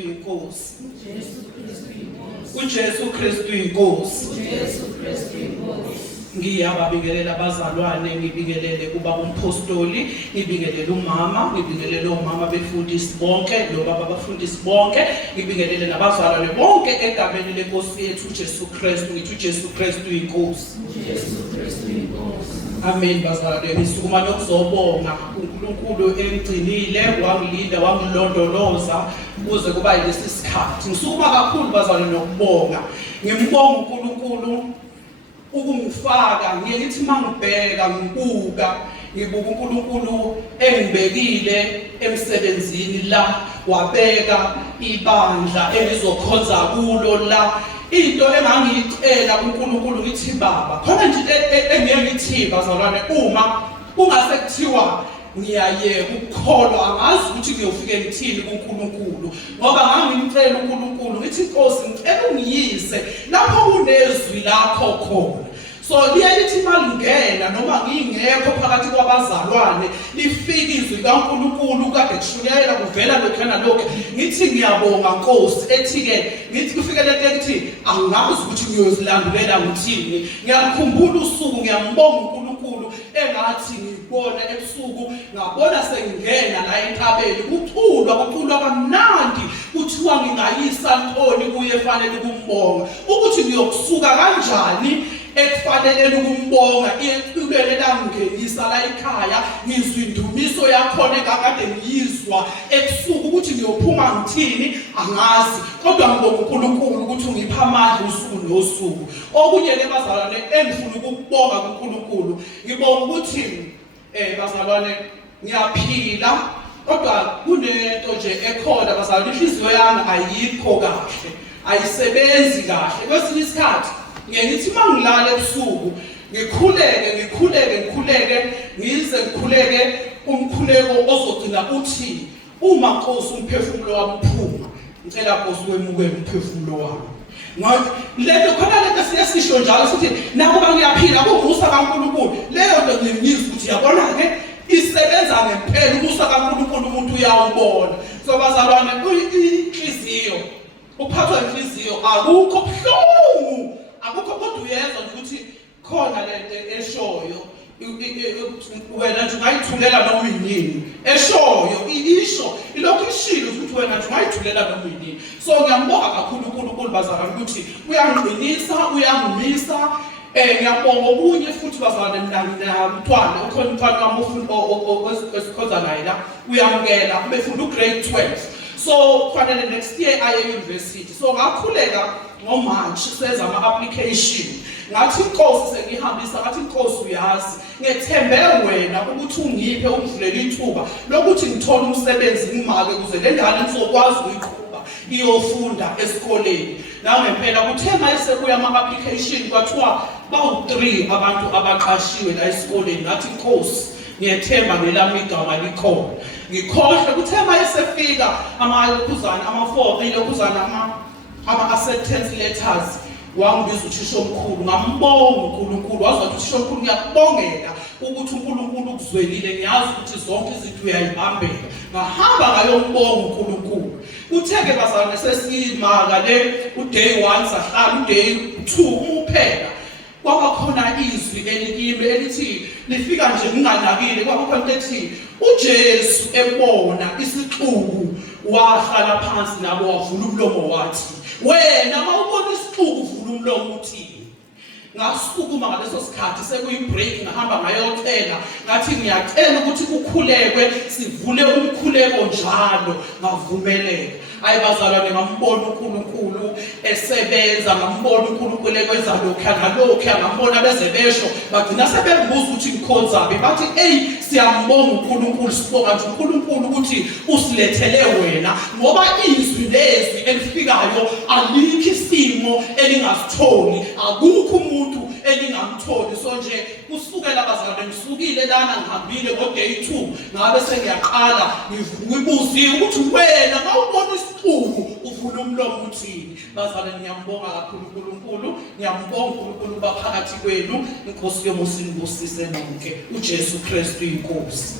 inkosi. uJesu Kristu inkosi. Ngiyababingelela abazalwane, ngibingelele kuba umpostoli, ngibingelele umama, ngibingelele omama befundisi bonke, nobaba bafundisi bonke, ngibingelele nabazalwane bonke egameni lenkosi yethu uJesu Kristu. Ngithi uJesu Kristu inkosi. Amen. Bazalwane, ngisukuma nokuzobonga uNkulunkulu engigcinile, wangilinda, wangilondoloza ukuze kuba yilesi sikhathi. Ngisukuma kakhulu bazalwane nokubonga. Ngimbonga uNkulunkulu ukungifaka. Ngithi mangibheka ngibuka uNkulunkulu engibekile emsebenzini la, wabeka ibandla engizokhonza kulo la. Into engangiyicela kuNkulunkulu ngithi baba, khona nje engiyithi bazalwane, uma kungase kuthiwa ngiyayeka ukukholwa, angazi ukuthi ngiyofika ngithini kuNkulunkulu, ngoba ngangimcela uNkulunkulu ngithi Nkosi, ngicela ungiyise lapho kunezwi lakho khona. So liyayithi malingena noma ngingekho phakathi kwabazalwane, lifike izwi likaNkulunkulu kade kushukela kuvela lokho nalokho, ngithi ngiyabonga Nkosi. Ethi-ke ngithi kufikele ukuthi angazi ukuthi ngiyozilandulela ngithini. Ngiyakhumbula usuku, ngiyambonga uNkulunkulu engathi ngibona ebusuku, ngabona sengingena la entabeni, kuculwa kamnandi, kuthiwa ngingayisa ntoni kuye efanele ukumbonga, ukuthi ngiyokusuka kanjani ekufanele ukumbonga iqhubele langingenisa la ekhaya. Ngizwe indumiso yakhona engakade ngiyizwa ebusuku ukuthi ngiyophuma ngithini angazi, kodwa ngibonga uNkulunkulu ukuthi ungipha amandla usuku nosuku. Okunye-ke bazalwane engifuna ukubonga kuNkulunkulu, ngibonga ukuthi bazalwane ngiyaphila, kodwa kunento nje ekhona bazalwane, inhliziyo yami ayikho kahle, ayisebenzi kahle. Kwesinye isikhathi ngithi mangilala ebusuku ngikhuleke ngize ngikhuleke umkhuleko ozogcina uthi, uma Nkosi umphefumulo wami uphuma, ngicela Nkosi wemuke umphefumulo wami. Lento khona lento siyasisho njalo sithi nakuba ngiyaphila kumusa kaNkulunkulu. Leyo nto ngiyizwa ukuthi yabona-ke isebenza ngempela, umusa kaNkulunkulu umuntu uyawubona. So bazalwane, inhliziyo, ukuphathwa inhliziyo akukho buhlungu, akukho, kodwa uyezwa ukuthi khona lento eshoyo, wena nje ungayithulela noma yini eshoyo, isho ilokhu ishilo ukuthi wena nje ungayithulela noma yini. So ngiyambonga kakhulu uNkulunkulu bazalwane ukuthi uyangiqinisa, uyangimisa. Ngiyabonga okunye futhi bazalwane, mina nginamntwana, ukhona umntwana wami osikhoza naye la, uyamukela ubefunda ugrade 12. So kufanele next year aye university. So ngakhuleka ngoMarch senza ama-application, ngathi Nkosi sengihambisa, ngathi Nkosi uyazi ngethembe wena ukuthi ungiphe ungivulele ithuba lokuthi ngithole umsebenzi ngimake ukuze le ngane ngizokwazi ukuyiqhuba iyofunda esikoleni. Nawe ngempela kuthe mayesekuya ama-application kwathiwa bawu-3 abantu abaqashiwe la esikoleni. Ngathi Nkosi ngiyethemba ngelami igama likhona. Ngikhohle kuthe mayesefika amalokhuzana ama-4 ilokhuzana ama-acceptance letters, wangibiza uthisha omkhulu, ngambonga uNkulunkulu. Wazi wathi uthisha omkhulu, ngiyakubongela ukuthi uNkulunkulu ukuzwelile, ngiyazi ukuthi zonke izinto uyayibambela. Ngahamba ngayombonga uNkulunkulu. Kuthe-ke bazalwane sesimaka le uday 1 sahlala uday 2 uphela, kwabakhona izwi elikimi elithi lifika nje nginganakile, kwabakhona ethi uJesu ebona isixuku wahlala phansi nabo wavula umlomo wathi, wena mawubona isixuku uvula umlomo uthini? Ngasukuma ngaleso sikhathi sekuyibreak, ngahamba ngayocela, ngathi ngiyacela ukuthi kukhulekwe, sivule umkhuleko njalo, ngavumeleka. Hayi bazalwane, ngambona uNkulunkulu esebenza, ngambona uNkulunkulu ekwenza lokhu nalokhu, ngambona beze besho bagcina sebebuza ukuthi ngikhonzabe, bathi siyambonga uNkulunkulu, sibonga nje uNkulunkulu ukuthi usilethele wena, ngoba izwi lezi elifikayo alikho isimo elingasitholi, akukho umuntu elingamtholi. So nje kusukela bazalwane, ngisukile lana ngihambile ngo-day 2, ngabe sengiyaqala ngibuzile ukuthi wena ngawubona isixuku uvula umlomo uthini? Bazalwane, ngiyambonga kakhulu uNkulunkulu, ngiyambonga uNkulunkulu uba phakathi kwenu. Inkosi yomusa inibusise nonke. uJesu Kristu inkosi.